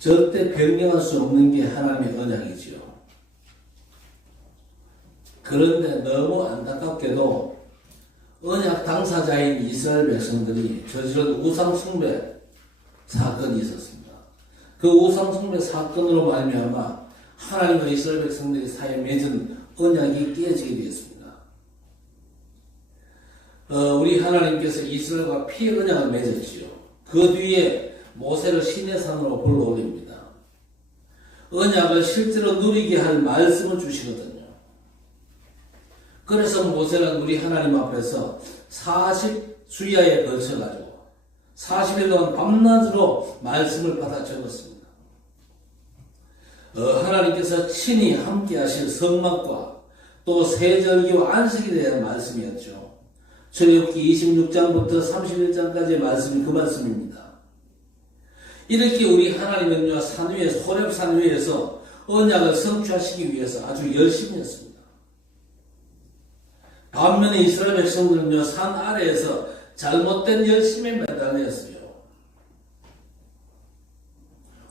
절대 변경할 수 없는 게 하나님의 언약이지요. 그런데 너무 안타깝게도 언약 당사자인 이스라엘 백성들이 저지른 우상 숭배 사건이 있었습니다. 그 우상 숭배 사건으로 말미암아 하나님과 이스라엘 백성들이 사이에 맺은 언약이 깨지게 되었습니다. 어, 우리 하나님께서 이스라엘과 피 언약을 맺었지요. 그 뒤에 모세를 신의 산으로 불러올립니다. 언약을 실제로 누리게 할 말씀을 주시거든요. 그래서 모세는 우리 하나님 앞에서 40 수야에 걸쳐가지고 40일 동안 밤낮으로 말씀을 받아 적었습니다. 어, 하나님께서 친히 함께 하실 성막과 또 세절기와 안식에 대한 말씀이었죠. 출애굽기 26장부터 31장까지의 말씀이 그 말씀입니다. 이렇게 우리 하나님은요 산 위에서 호렙 산 위에서 언약을 성취하시기 위해서 아주 열심히 했습니다. 반면에 이스라엘 백성들은요 산 아래에서 잘못된 열심에 매달렸어요.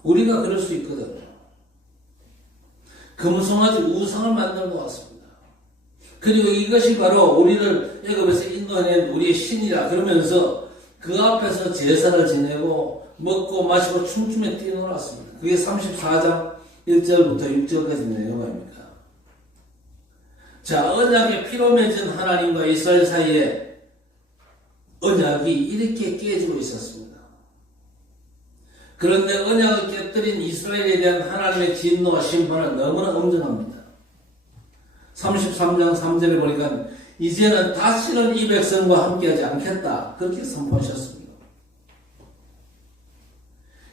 우리가 그럴 수 있거든요. 금송아지 우상을 만들어 놓았습니다. 그리고 이것이 바로 우리를 애굽에서 인도해낸 우리의 신이라 그러면서 그 앞에서 제사를 지내고 먹고 마시고 춤추며 뛰어놀았습니다. 그게 34장 1절부터 6절까지 내용입니다. 자, 언약의 피로 맺은 하나님과 이스라엘 사이에 언약이 이렇게 깨지고 있었습니다. 그런데 언약을 깨뜨린 이스라엘에 대한 하나님의 진노와 심판은 너무나 엄정합니다. 33장 3절에 보니까 이제는 다시는 이 백성과 함께하지 않겠다. 그렇게 선포하셨습니다.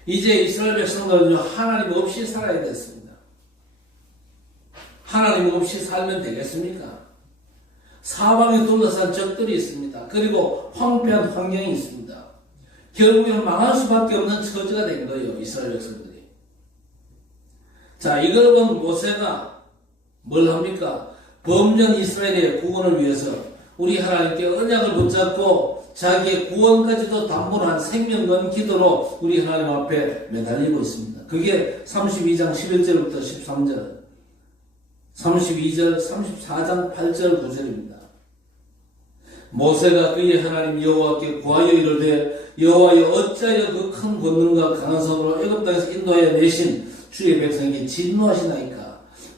이제 이스라엘 백성들은요, 하나님 없이 살아야 됐습니다. 하나님 없이 살면 되겠습니까? 사방에 둘러싼 적들이 있습니다. 그리고 황폐한 환경이 있습니다. 결국에는 망할 수밖에 없는 처지가 된 거예요, 이스라엘 백성들이. 자, 이걸 본 모세가 뭘 합니까? 범령 이스라엘의 구원을 위해서 우리 하나님께 언약을 붙잡고 자기의 구원까지도 담보한 생명 건 기도로 우리 하나님 앞에 매달리고 있습니다. 그게 32장 11절부터 13절, 32절, 34장 8절 9절입니다. 모세가 그의 하나님 여호와께 구하여 이르되 여호와여 어찌하여 그 큰 권능과 강한 손으로 애굽 땅에서 인도하여 내신 주의 백성에게 진노하시나이까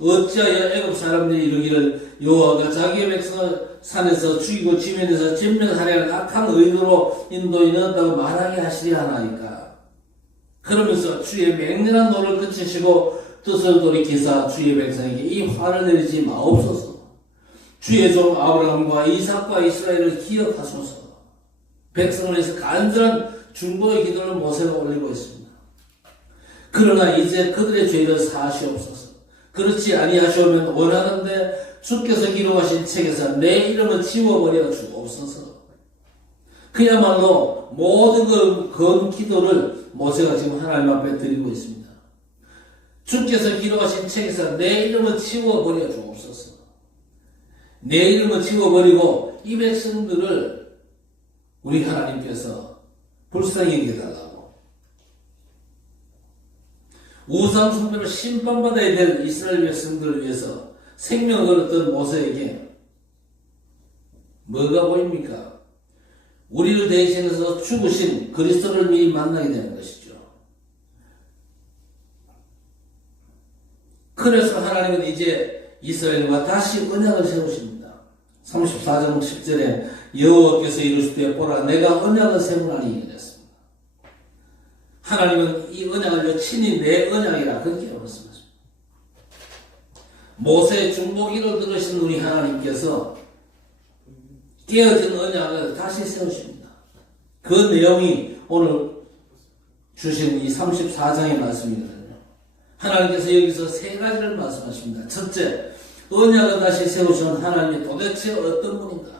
어찌하여 애굽 사람들이 이르기를 여호와가 자기의 백성을 산에서 죽이고 지면에서 진멸하려는 악한 의도로 인도에 넣었다고 말하게 하시려 하나이까 그러면서 주의 맹렬한 노를 그치시고 뜻을 돌이키사 주의 백성에게 이 화를 내리지 마옵소서 주의 종 아브라함과 이삭과 이스라엘을 기억하소서. 백성을 위해서 간절한 중보의 기도를 모세가 올리고 있습니다. 그러나 이제 그들의 죄를 사하시옵소서. 그렇지 아니하시오면 원하는데 주께서 기록하신 책에서 내 이름을 지워버려 주옵소서. 그야말로 모든 그건 기도를 모세가 지금 하나님 앞에 드리고 있습니다. 주께서 기록하신 책에서 내 이름을 지워버려 주옵소서. 내 이름을 지워버리고 이 백성들을 우리 하나님께서 불쌍히 여겨달라고 우상 숭배로 심판받아야 될 이스라엘 백성들을 위해서 생명을 걸었던 모세에게 뭐가 보입니까? 우리를 대신해서 죽으신 그리스도를 미리 만나게 되는 것이죠. 그래서 하나님은 이제 이스라엘과 다시 언약을 세우십니다. 34장 10절에 여호와께서 이르시되 보라 내가 언약을 세우나니. 하나님은 이 언약을 친히 내 언약이라 그렇게 말씀하십니다. 모세의 중보기를 들으신 우리 하나님께서 깨어진 언약을 다시 세우십니다. 그 내용이 오늘 주신 이 34장의 말씀이거든요. 하나님께서 여기서 세 가지를 말씀하십니다. 첫째, 언약을 다시 세우신 하나님이 도대체 어떤 분인가?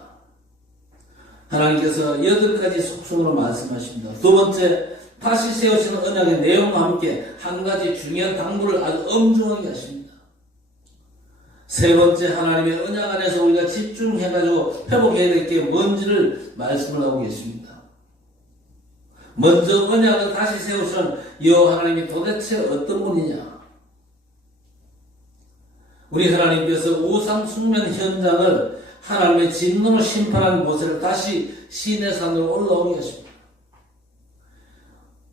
하나님께서 여덟 가지 속성으로 말씀하십니다. 두 번째, 다시 세우신 언약의 내용과 함께 한 가지 중요한 당부를 아주 엄중하게 하십니다. 세 번째, 하나님의 언약 안에서 우리가 집중해가지고 회복해야 될 게 뭔지를 말씀을 하고 계십니다. 먼저 언약을 다시 세우신 여호와 하나님이 도대체 어떤 분이냐? 우리 하나님께서 우상 숙면 현장을 하나님의 진노로 심판한 모세를 다시 시내 산으로 올라오게 하십니다.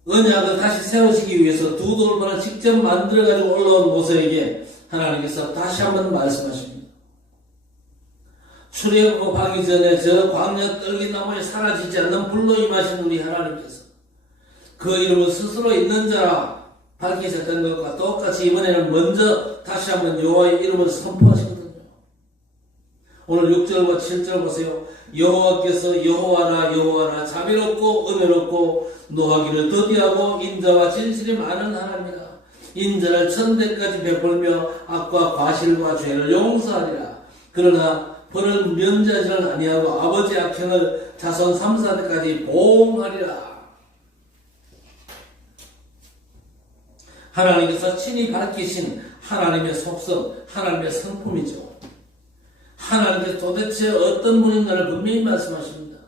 언약을 다시 세우시기 위해서 두 돌판을 직접 만들어가지고 올라온 모세에게 하나님께서 다시 한번 말씀하십니다. 출애굽 하기 전에 저 광야 떨기 나무에 사라지지 않는 불로 임하신 우리 하나님께서 그 이름을 스스로 있는 자라 밝히셨던 것과 똑같이 이번에는 먼저 다시 한번 여호와의 이름을 선포하시거든요. 오늘 6절과 7절 보세요. 여호와께서 여호와라 여호와라 자비롭고 은혜롭고 노하기를 더디하고 인자와 진실이 많은 하나님이라 인자를 천대까지 베풀며 악과 과실과 죄를 용서하리라. 그러나 벌을 면제하지는 아니하고 아버지 악행을 자손 3, 4대까지 보응하리라. 하나님께서 친히 밝히신 하나님의 속성, 하나님의 성품이죠. 하나님께서 도대체 어떤 분인가를 분명히 말씀하십니다.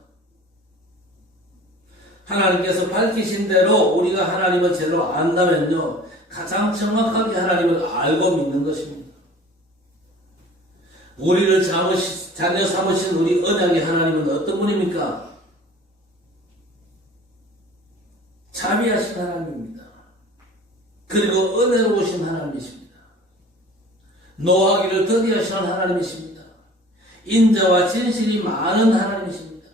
하나님께서 밝히신 대로 우리가 하나님을 제대로 안다면요, 가장 정확하게 하나님을 알고 믿는 것입니다. 우리를 자무시, 자녀 삼으신 우리 언약의 하나님은 어떤 분입니까? 자비하신 하나님입니다. 그리고 은혜로우신 하나님이십니다. 노하기를 더디하시는 하나님이십니다. 인자와 진실이 많은 하나님이십니다.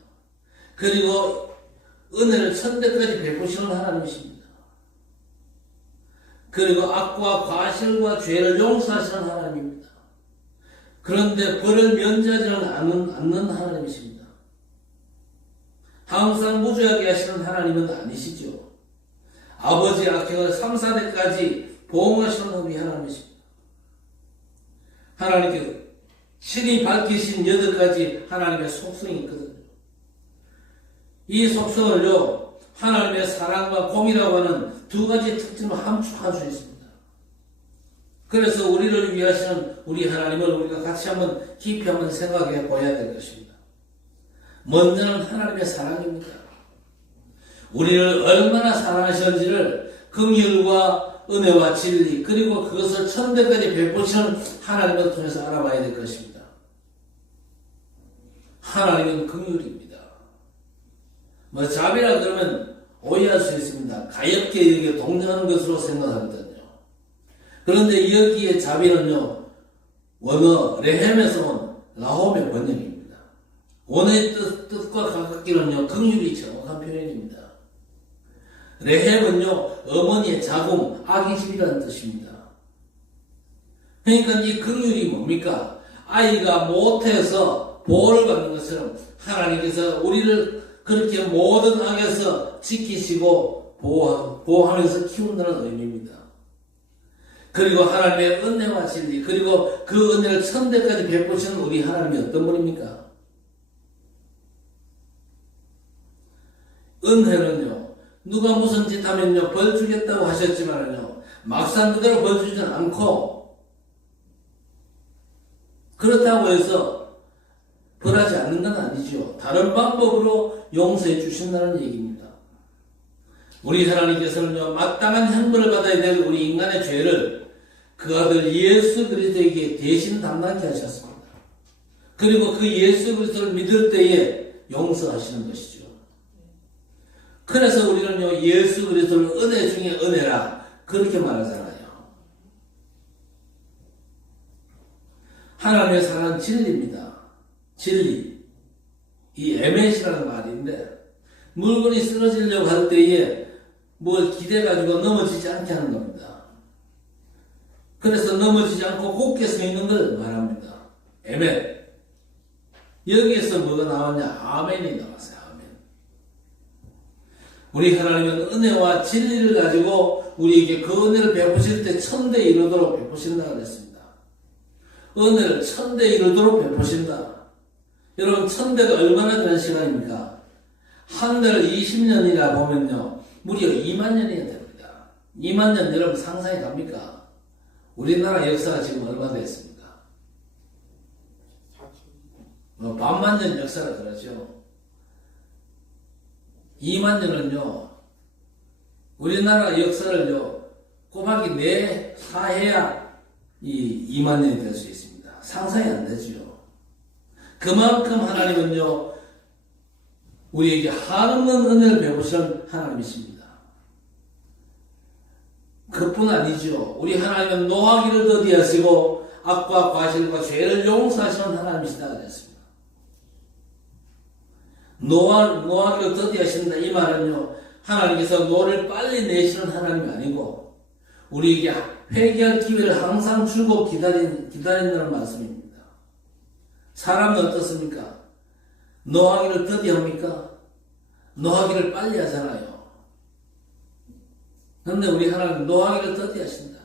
그리고 은혜를 천대까지 베푸시는 하나님이십니다. 그리고 악과 과실과 죄를 용서하시는 하나님입니다. 그런데 벌을 면제하지는 않는, 않는 하나님이십니다. 항상 무죄하게 하시는 하나님은 아니시죠. 아버지 악행을 3, 4대까지 보응하시는 하나님이십니다. 하나님께서 신이 밝히신 여덟 가지 하나님의 속성이 있거든요. 이 속성을요, 하나님의 사랑과 공이라고 하는 두 가지 특징을 함축할 수 있습니다. 그래서 우리를 위하시는 우리 하나님을 우리가 같이 한번 깊이 한번 생각해 보아야 될 것입니다. 먼저는 하나님의 사랑입니다. 우리를 얼마나 사랑하셨는지를 긍휼과 은혜와 진리 그리고 그것을 천대까지 베푸시는 하나님을 통해서 알아봐야 될 것입니다. 하나님은 긍휼입니다. 뭐 자비라 그러면 오해할 수 있습니다. 가엽게 여기 동정하는 것으로 생각하거든요. 그런데 여기에 자비는요, 원어 레헴에서 온 라홈의 번역입니다. 원어의 뜻, 뜻과 가깝기는요, 긍휼이 정확한 표현입니다. 레헴은요, 어머니의 자궁, 아기 집이라는 뜻입니다. 그러니까 이 긍휼이 뭡니까? 아이가 못해서 보호를 받는 것처럼 하나님께서 우리를 그렇게 모든 악에서 지키시고 보호, 보호하면서 키운다는 의미입니다. 그리고 하나님의 은혜와 진리, 그리고 그 은혜를 천대까지 베푸시는 우리 하나님이 어떤 분입니까? 은혜는요, 누가 무슨 짓 하면요, 벌 주겠다고 하셨지만은요, 막상 그대로 벌 주지는 않고, 그렇다고 해서 벌하지 않는 건 아니죠. 다른 방법으로 용서해 주신다는 얘기입니다. 우리 하나님께서는요, 마땅한 형벌을 받아야 될 우리 인간의 죄를 그 아들 예수 그리스도에게 대신 담당케 하셨습니다. 그리고 그 예수 그리스도를 믿을 때에 용서하시는 것이죠. 그래서 우리는요, 예수 그리스도를 은혜 중에 은혜라 그렇게 말하잖아요. 하나님의 사랑은 진리입니다. 진리. 이 에멧이라는 말인데 물건이 쓰러지려고 할 때에 뭘 기대가지고 넘어지지 않게 하는 겁니다. 그래서 넘어지지 않고 굳게 서 있는 걸 말합니다. 에멧. 여기에서 뭐가 나왔냐? 아멘이 나왔어요. 우리 하나님은 은혜와 진리를 가지고 우리에게 그 은혜를 베푸실 때 천대 이루도록 베푸신다 그랬습니다. 은혜를 천대 이루도록 베푸신다. 여러분 천대가 얼마나 되는 시간입니까? 한 달 20년이라 보면요. 무려 2만 년이 됩니다. 2만 년 여러분 상상이 갑니까? 우리나라 역사가 지금 얼마 됐습니까? 뭐 반만 년 역사라 그러죠. 2만 년은요. 우리나라 역사를요, 꼬박이 네 사해야 이 2만 년이 될 수 있습니다. 상상이 안 되죠. 그만큼 하나님은요, 우리에게 한없는 은혜를 베푸시는 하나님이십니다. 그뿐 아니죠. 우리 하나님은 노하기를 더디하시고 악과 과실과 죄를 용서하시는 하나님이시다 그랬습니다. 노하, 노하기를 더디하신다 이 말은요. 하나님께서 노를 빨리 내시는 하나님이 아니고 우리에게 회개할 기회를 항상 주고 기다린, 기다린다는 말씀입니다. 사람은 어떻습니까? 노하기를 더디합니까? 노하기를 빨리 하잖아요. 그런데 우리 하나님 노하기를 더디하신다.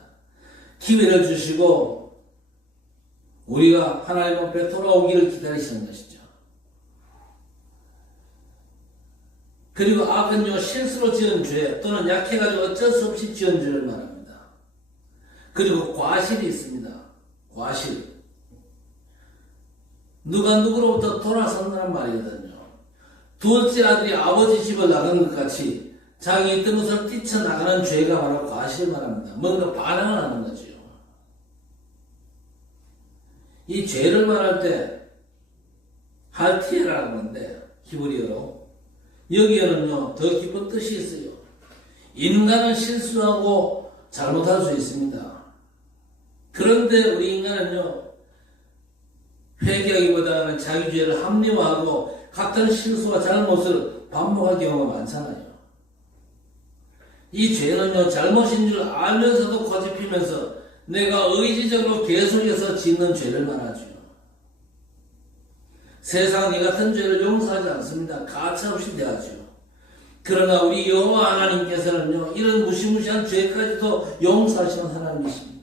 기회를 주시고 우리가 하나님 앞에 돌아오기를 기다리시는 것이죠. 그리고 악은 요 실수로 지은 죄 또는 약해가지고 어쩔 수 없이 지은 죄를 말합니다. 그리고 과실이 있습니다. 과실. 누가 누구로부터 돌아선다는 말이거든요. 둘째 아들이 아버지 집을 나간 것 같이 자기 있던 것을 뛰쳐나가는 죄가 바로 과실을 말합니다. 뭔가 반항을 하는 거죠. 이 죄를 말할 때 할티에라는 건데 히브리어로 여기에는요 더 깊은 뜻이 있어요. 인간은 실수하고 잘못할 수 있습니다. 그런데 우리 인간은요 회개하기보다는 자기 죄를 합리화하고 같은 실수와 잘못을 반복할 경우가 많잖아요. 이 죄는요 잘못인 줄 알면서도 거짓피면서 내가 의지적으로 계속해서 짓는 죄를 말하죠. 세상 이 같은 죄를 용서하지 않습니다. 가차없이 대하죠. 그러나 우리 여호와 하나님께서는요 이런 무시무시한 죄까지도 용서하시는 하나님이십니다.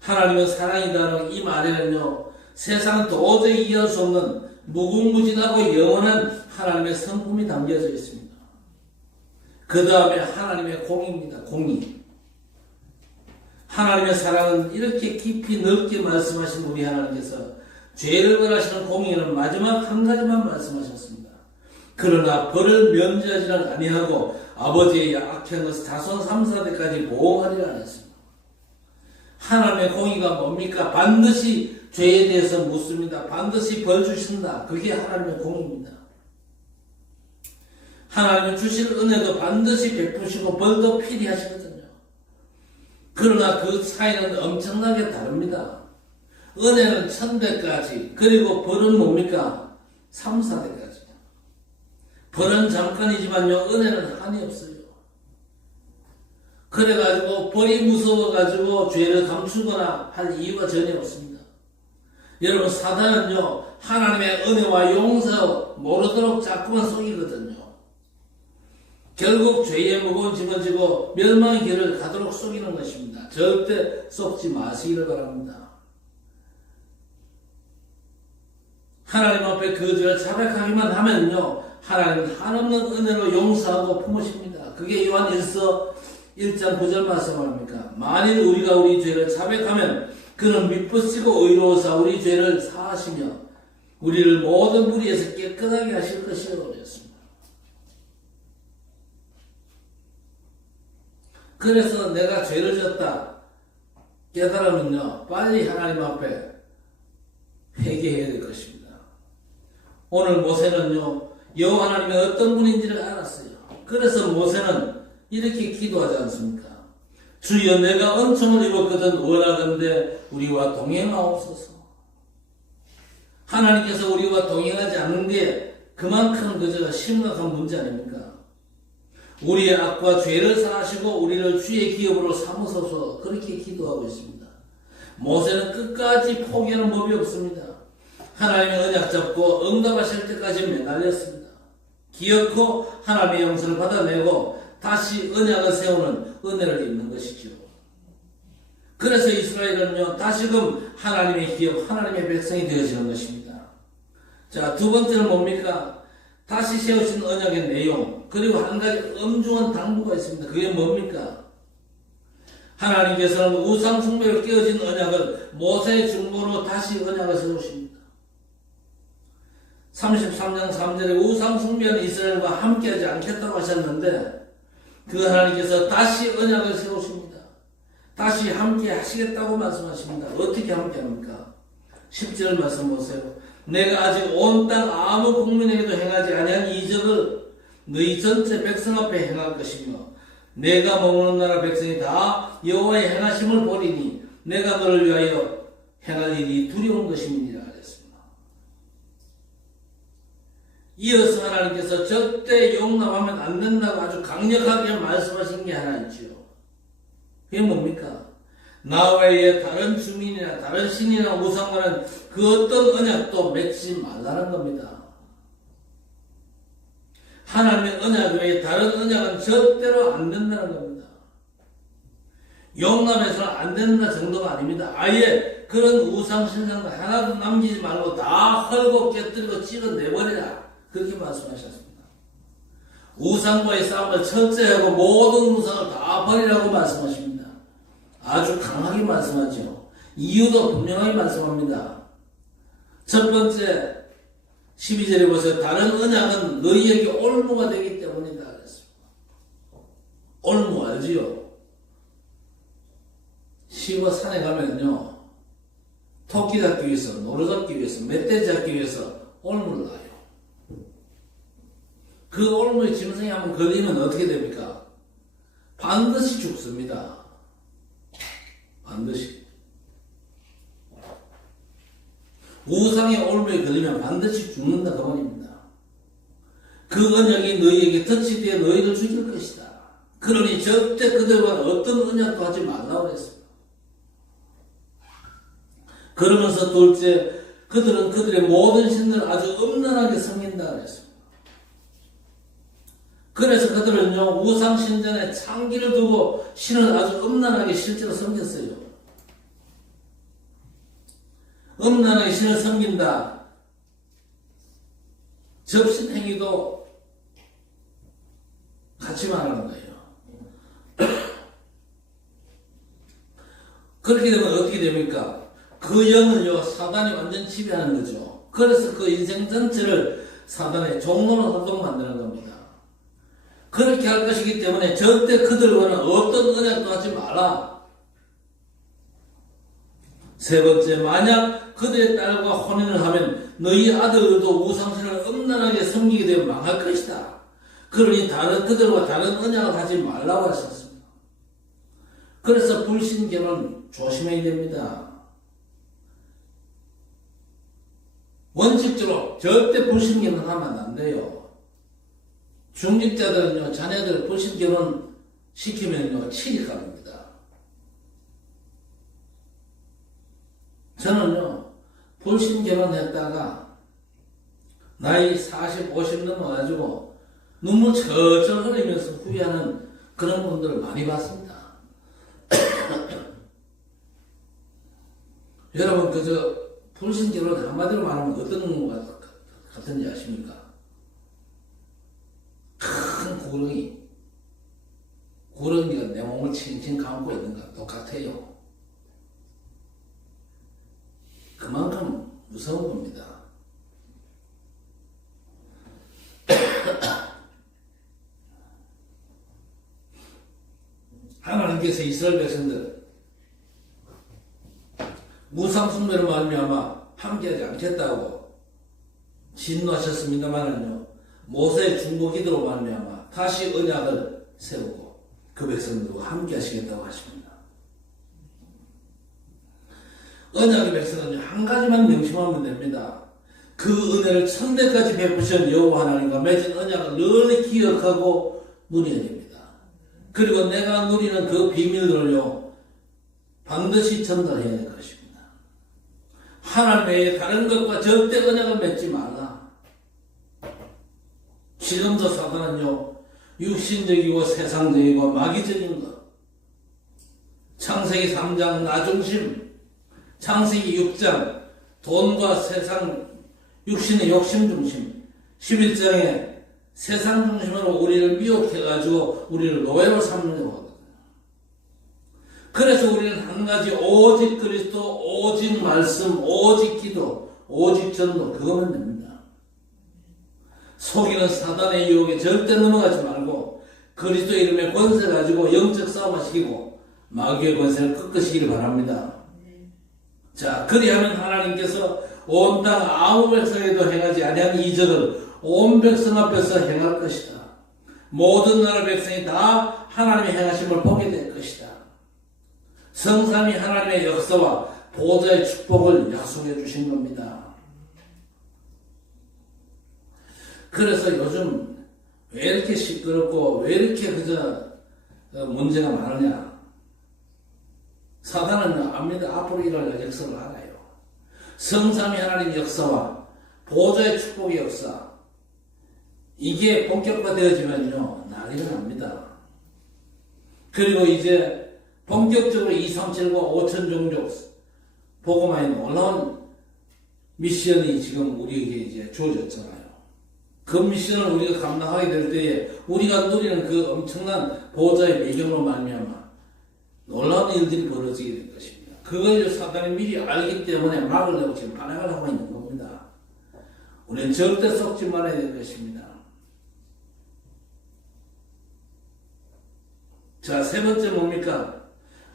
하나님은 사랑이다는 이 말에는요 세상 도저히 이해할 수 없는 무궁무진하고 영원한 하나님의 성품이 담겨져 있습니다. 그 다음에 하나님의 공입니다. 공의. 하나님의 사랑은 이렇게 깊이 넓게 말씀하신 우리 하나님께서 죄를 벌하시는 공의는 마지막 한 가지만 말씀하셨습니다. 그러나 벌을 면제하지는 아니하고 아버지의 악한 것을 3, 4대까지 보호하리라 하셨습니다. 하나님의 공의가 뭡니까? 반드시 죄에 대해서 묻습니다. 반드시 벌 주신다. 그게 하나님의 공의입니다. 하나님은 주실 은혜도 반드시 베푸시고 벌도 필히 하시거든요. 그러나 그 차이는 엄청나게 다릅니다. 은혜는 천배까지, 그리고 벌은 뭡니까? 3, 4대까지. 벌은 잠깐이지만요, 은혜는 한이 없어요. 그래가지고 벌이 무서워가지고 죄를 감추거나 할 이유가 전혀 없습니다. 여러분, 사단은요, 하나님의 은혜와 용서 모르도록 자꾸만 속이거든요. 결국 죄의 무거운 짐을 지고 멸망의 길을 가도록 속이는 것입니다. 절대 속지 마시기를 바랍니다. 하나님 앞에 그 죄를 자백하기만 하면요, 하나님은 한없는 은혜로 용서하고 품으십니다. 그게 요한 1서 1장 9절 말씀합니까? 만일 우리가 우리 죄를 자백하면 그는 믿으시고 의로워서 우리 죄를 사하시며 우리를 모든 무리에서 깨끗하게 하실 것이라고 그랬습니다. 그래서 내가 죄를 졌다 깨달으면요 빨리 하나님 앞에 회개해야 될 것입니다. 오늘 모세는요 여호와 하나님이 어떤 분인지를 알았어요. 그래서 모세는 이렇게 기도하지 않습니까? 주여 내가 은총을 입었거든 원하건대 우리와 동행하옵소서. 하나님께서 우리와 동행하지 않는 게 그만큼 그저 심각한 문제 아닙니까? 우리의 악과 죄를 사하시고 우리를 주의 기업으로 삼으소서 그렇게 기도하고 있습니다. 모세는 끝까지 포기하는 법이 없습니다. 하나님의 언약 잡고 응답하실 때까지 매달렸습니다. 기어코 하나님의 영성을 받아내고 다시 언약을 세우는 은혜를 입는 것이죠. 그래서 이스라엘은요, 다시금 하나님의 기업, 하나님의 백성이 되어지는 것입니다. 자, 두 번째는 뭡니까? 다시 세우신 언약의 내용, 그리고 한 가지 엄중한 당부가 있습니다. 그게 뭡니까? 하나님께서는 우상 숭배로 깨어진 언약을 모세의 중보로 다시 언약을 세우십니다. 33장 3절에 우상 숭배하는 이스라엘과 함께하지 않겠다고 하셨는데 그 하나님께서 다시 언약을 세우십니다. 다시 함께 하시겠다고 말씀하십니다. 어떻게 함께 합니까? 10절 말씀 보세요. 내가 아직 온 땅 아무 국민에게도 행하지 아니한 이적을 너희 전체 백성 앞에 행할 것이며 내가 머무는 나라 백성이 다 여호와의 행하심을 보리니 내가 너를 위하여 행할 일이 두려운 하셨습니다. 이어서 하나님께서 절대 용납하면 안 된다고 아주 강력하게 말씀하신 게 하나 있지요. 그게 뭡니까? 나 외에 다른 주민이나 다른 신이나 우상과는 그 어떤 언약도 맺지 말라는 겁니다. 하나님의 언약 외에 다른 언약은 절대로 안 된다는 겁니다. 용납해서는 안 된다 정도가 아닙니다. 아예 그런 우상 신상도 하나도 남기지 말고 다 헐고 깨뜨리고 찍어내버리라. 그렇게 말씀하셨습니다. 우상과의 싸움을 철저하고 모든 우상을 다 버리라고 말씀하십니다. 아주 강하게 말씀하죠. 이유도 분명하게 말씀합니다. 첫 번째, 12절에 보세요. 다른 언약은 너희에게 올무가 되기 때문이다. 그랬습니다. 올무 알지요? 시골 산에 가면요. 토끼 잡기 위해서, 노루 잡기 위해서, 멧돼지 잡기 위해서 올무를 놔요. 그 올무에 짐승이 한번 걸리면 어떻게 됩니까? 반드시 죽습니다. 반드시. 우상의 올무에 걸리면 반드시 죽는다 그 말입니다. 그 언약이 너희에게 터치되어 너희를 죽일 것이다. 그러니 절대 그들과 어떤 언약도 하지 말라고 그랬습니다. 그러면서 둘째, 그들은 그들의 모든 신들을 아주 엄란하게 섬긴다 그랬습니다. 그래서 그들은요, 우상신전에 창기를 두고 신을 아주 엄란하게 실제로 섬겼어요. 엄란하게 신을 섬긴다. 접신 행위도 같이 말하는 거예요. 그렇게 되면 어떻게 됩니까? 그 영은요, 사단이 완전 지배하는 거죠. 그래서 그 인생 전체를 사단의 종로로 하도록 만드는 겁니다. 그렇게 할 것이기 때문에 절대 그들과는 어떤 언약도 하지 마라. 세 번째, 만약 그들의 딸과 혼인을 하면 너희 아들도 우상신을 엄란하게 섬기게 되면 망할 것이다. 그러니 다른 그들과 다른 언약을 하지 말라고 하셨습니다. 그래서 불신 결혼 조심해야 됩니다. 원칙적으로 절대 불신 결혼 하면 안 돼요. 중직자들은요, 자녀들 불신 결혼 시키면요, 치리감입니다. 저는요, 불신 결혼했다가, 나이 40, 50 넘어가지고, 눈물 철철 흘리면서 후회하는 그런 분들을 많이 봤습니다. 여러분, 그저, 불신 결혼 한마디로 말하면 어떤 것 같은지 아십니까? 큰 구렁이, 구렁이가 내 몸을 칭칭 감고 있는 것 똑같아요. 그만큼 무서운 겁니다. 하나님께서 이스라엘 백성들 무상숭배로 말미암아 함께하지 않겠다고 진노하셨습니다만은요 모세의 중보기도로 말미암아 다시 언약을 세우고 그 백성들과 함께 하시겠다고 하십니다. 언약의 백성은 한 가지만 명심하면 됩니다. 그 은혜를 천대까지 베푸신 여호와 하나님과 맺은 언약을 늘 기억하고 누려야 됩니다. 그리고 내가 누리는 그 비밀들을요 반드시 전달해야 될 것입니다. 하나님 외에 다른 것과 절대 언약을 맺지 말라. 지금도 사단은요, 육신적이고 세상적이고 마귀적인 것, 창세기 3장 나중심, 창세기 6장 돈과 세상, 육신의 욕심 중심, 11장에 세상 중심으로 우리를 미혹해가지고 우리를 노예로 삼는. 그래서 우리는 한 가지 오직 그리스도, 오직 말씀, 오직 기도, 오직 전도 그거면 됩니다. 속이는 사단의 유혹에 절대 넘어가지 말고 그리스도 이름의 권세 가지고 영적 싸움하시고 마귀의 권세를 꺾으시기를 바랍니다. 자, 그리하면 하나님께서 온 땅 아무 백성에도 행하지 아니한 이적을 온 백성 앞에서 행할 것이다. 모든 나라 백성이 다 하나님의 행하심을 보게 될 것이다. 성삼이 하나님의 역사와 보좌의 축복을 약속해 주신 겁니다. 그래서 요즘 왜 이렇게 시끄럽고 왜 이렇게 그저 어, 문제가 많으냐? 사단은 압니다. 앞으로 일어날 역사를 알아요. 성삼위 하나님 역사와 보좌의 축복의 역사 이게 본격화되어지면요 난리가 납니다. 그리고 이제 본격적으로 237과 5천 종족 보고만이 놀라운 미션이 지금 우리에게 이제 주어졌잖아요. 그 미션을 우리가 감당하게 될 때에 우리가 누리는 그 엄청난 보호자의 배경으로 말미암아 놀라운 일들이 벌어지게 될 것입니다. 그걸 사단이 미리 알기 때문에 막으려고 지금 반항을 하고 있는 겁니다. 우리는 절대 속지 말아야 될 것입니다. 자, 세 번째 뭡니까?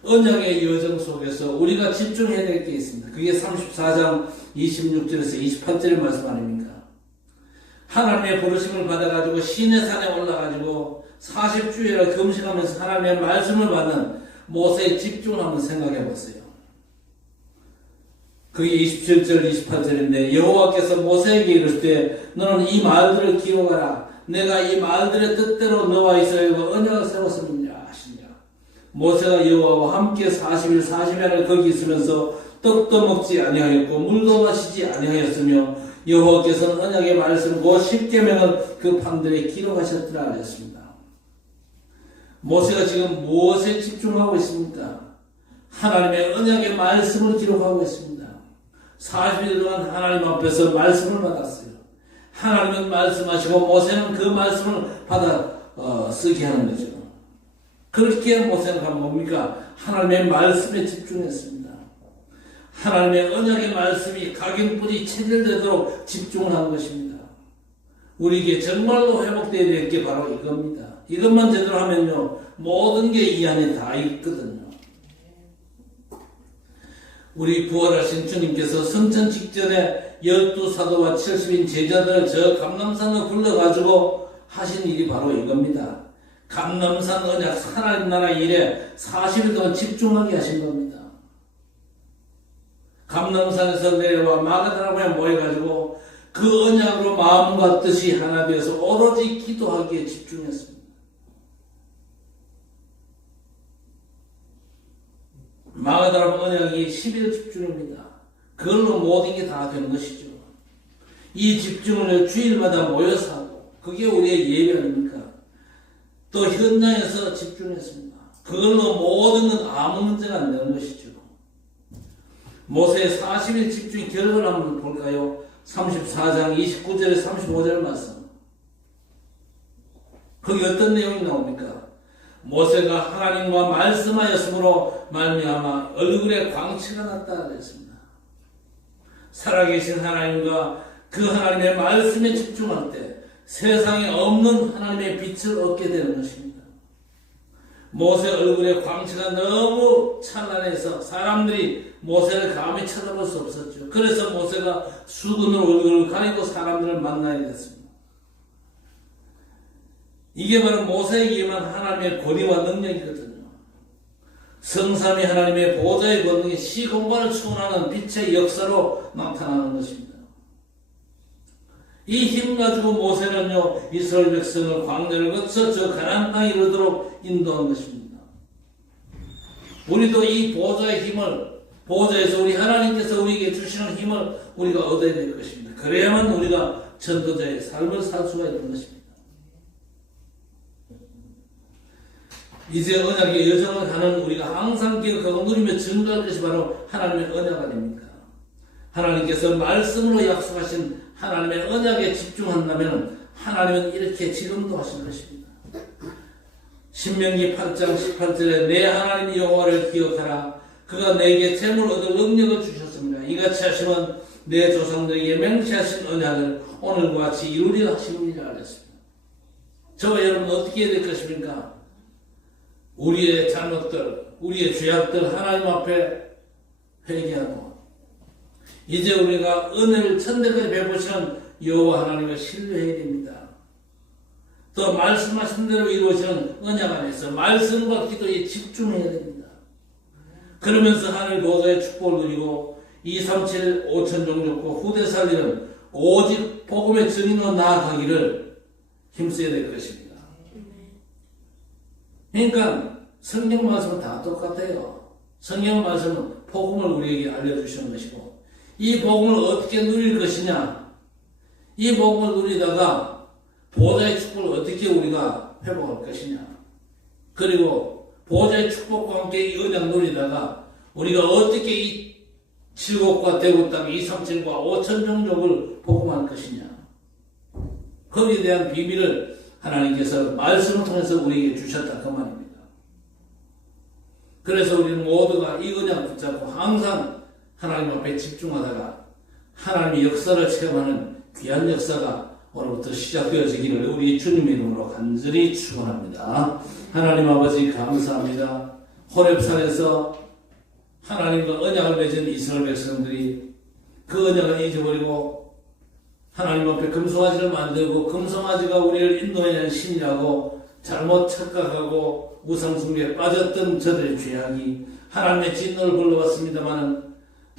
언약의 여정 속에서 우리가 집중해야 될 게 있습니다. 그게 34장 26절에서 28절의 말씀 아닙니까? 하나님의 부르심을 받아가지고 신의 산에 올라가지고 40주일을 금식하면서 하나님의 말씀을 받는 모세의 집중을 한번 생각해 보세요. 그게 27절, 28절인데 여호와께서 모세에게 이르실 때 너는 이 말들을 기록하라. 내가 이 말들의 뜻대로 너와 이스라엘과 언약을 세웠습니다. 하시니라. 모세가 여호와와 함께 40일 40일을 거기 있으면서 떡도 먹지 아니하였고 물도 마시지 아니하였으며 여호와께서는 언약의 말씀 곧 십계명을 그 판들에 기록하셨더라 하셨습니다. 모세가 지금 무엇에 집중하고 있습니까? 하나님의 언약의 말씀을 기록하고 있습니다. 40일 동안 하나님 앞에서 말씀을 받았어요. 하나님은 말씀하시고 모세는 그 말씀을 받아 어, 쓰게 하는 거죠. 그렇게 모세는 뭡니까? 하나님의 말씀에 집중했습니다. 하나님의 언약의 말씀이 각인뿌리 체질되도록 집중을 하는 것입니다. 우리에게 정말로 회복되어야 될 게 바로 이겁니다. 이것만 제대로 하면요, 모든 게 이 안에 다 있거든요. 우리 부활하신 주님께서 성천 직전에 열두 사도와 70인 제자들을 저 감남산을 불러가지고 하신 일이 바로 이겁니다. 감남산 언약 하나님 나라 일에 40일 동안 집중하게 하신 겁니다. 감남산에서 내려와 마가다라에 모여가지고 그 언약으로 마음과 뜻이 하나 되어서 오로지 기도하기에 집중했습니다. 마가다라 언약이 10일 집중입니다. 그걸로 모든 게 다 되는 것이죠. 이 집중을 주일마다 모여서 하고 그게 우리의 예배 아닙니까? 또 현장에서 집중했습니다. 그걸로 모든 건 아무 문제가 안 되는 것이죠. 모세의 40일 집중 결과를 한번 볼까요? 34장 29절에 35절 말씀. 거기 어떤 내용이 나옵니까? 모세가 하나님과 말씀하였으므로 말미암아 얼굴에 광채가 났다 그랬습니다. 살아계신 하나님과 그 하나님의 말씀에 집중할 때 세상에 없는 하나님의 빛을 얻게 되는 것입니다. 모세 얼굴에 광채가 너무 찬란해서 사람들이 모세를 감히 쳐다볼 수 없었죠. 그래서 모세가 수건으로 얼굴을 가리고 사람들을 만나야 됐습니다. 이게 바로 모세에게만 하나님의 권위와 능력이거든요. 성삼이 하나님의 보좌의 권능이 시공간을 초월하는 빛의 역사로 나타나는 것입니다. 이 힘 가지고 모세는요 이스라엘 백성을 광야를 거쳐 저 가나안 땅에 이르도록 인도한 것입니다. 우리도 이 보좌의 힘을 보좌에서 우리 하나님께서 우리에게 주시는 힘을 우리가 얻어야 될 것입니다. 그래야만 우리가 전도자의 삶을 살 수가 있는 것입니다. 이제 언약의 여정을 하는 우리가 항상 기억하고 누리며 증거할 것이 바로 하나님의 언약 아닙니까? 하나님께서 말씀으로 약속하신 하나님의 언약에 집중한다면 하나님은 이렇게 지금도 하실 것입니다. 신명기 8장 18절에 내 하나님 여호와를 기억하라. 그가 내게 재물 얻을 능력을 주셨습니다. 이같이 하시면 내 조상들에게 맹세하신 언약을 오늘과 같이 이루리라 하시는 일을 알았습니다. 저와 여러분 어떻게 해야 될 것입니까? 우리의 잘못들, 우리의 죄악들 하나님 앞에 회개하고 이제 우리가 은혜를 천대까지 베푸시는 여호와 하나님을 신뢰해야 됩니다. 또 말씀하신 대로 이루어지는 언약 안에서 말씀과 기도에 집중해야 됩니다. 그러면서 하늘 보좌의 축복을 누리고 237 5천 종족고 후대 살리는 오직 복음의 증인으로 나아가기를 힘써야 될 것입니다. 그러니까 성경 말씀은 다 똑같아요. 성경 말씀은 복음을 우리에게 알려주시는 것이고 이 복음을 어떻게 누릴 것이냐? 이 복음을 누리다가 보좌의 축복을 어떻게 우리가 회복할 것이냐? 그리고 보좌의 축복과 함께 이 언약 누리다가 우리가 어떻게 이 칠곡과 대구 땅, 이삼칠과 오천 종족을 복음할 것이냐? 거기에 대한 비밀을 하나님께서 말씀을 통해서 우리에게 주셨다. 그 말입니다. 그래서 우리는 모두가 이 언약 붙잡고 항상 하나님 앞에 집중하다가 하나님의 역사를 체험하는 귀한 역사가 오늘부터 시작되어지기를 우리 주님의 이름으로 간절히 축원합니다. 하나님 아버지 감사합니다. 호렙산에서 하나님과 언약을 맺은 이스라엘 백성들이 그 언약을 잊어버리고 하나님 앞에 금송아지를 만들고 금송아지가 우리를 인도하는 신이라고 잘못 착각하고 우상숭배에 빠졌던 저들의 죄악이 하나님의 진노를 불러왔습니다마는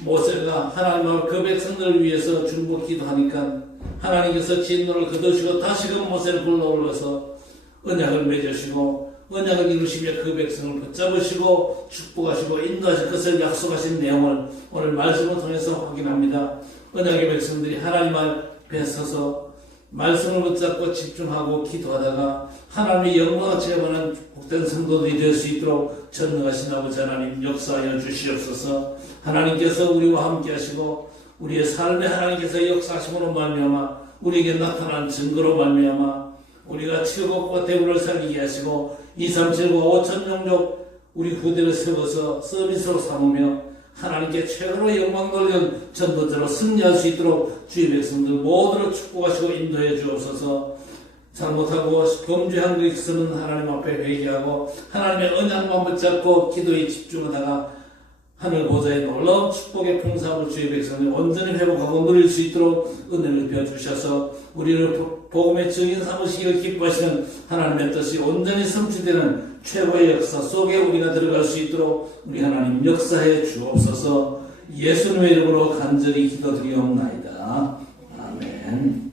모세가 하나님 앞에 그 백성들을 위해서 중보 기도하니까 하나님께서 진노를 거두시고 다시금 모세를 불러올려서 언약을 맺으시고 언약을 이루시며 그 백성을 붙잡으시고 축복하시고 인도하실 것을 약속하신 내용을 오늘 말씀을 통해서 확인합니다. 언약의 백성들이 하나님 앞에 서서 말씀을 붙잡고 집중하고 기도하다가 하나님의 영광을 체험하는 복된 성도들이 될 수 있도록 전능하신 아버지 하나님 역사하여 주시옵소서. 하나님께서 우리와 함께 하시고 우리의 삶에 하나님께서 역사하심으로 말미암아 우리에게 나타난 증거로 말미암아 우리가 칠곡과 대구를 살리게 하시고 237과 5천 종족 우리 후대를 세워서 서비스로 삼으며 하나님께 최고로 영광 돌리는 전도자로 승리할 수 있도록 주의 백성들 모두를 축복하시고 인도해 주옵소서. 잘못하고 범죄한 것 있으면 하나님 앞에 회개하고 하나님의 언약만 붙잡고 기도에 집중하다가 하늘 보좌의 놀라운 축복의 풍성을 주의 백성을 온전히 회복하고 누릴 수 있도록 은혜를 베어주셔서 우리를 보- 복음의 증인 삼으시기를 기뻐하시는 하나님의 뜻이 온전히 성취되는 최고의 역사 속에 우리가 들어갈 수 있도록 우리 하나님 역사해 주옵소서 예수님의 이름으로 간절히 기도드리옵나이다. 아멘.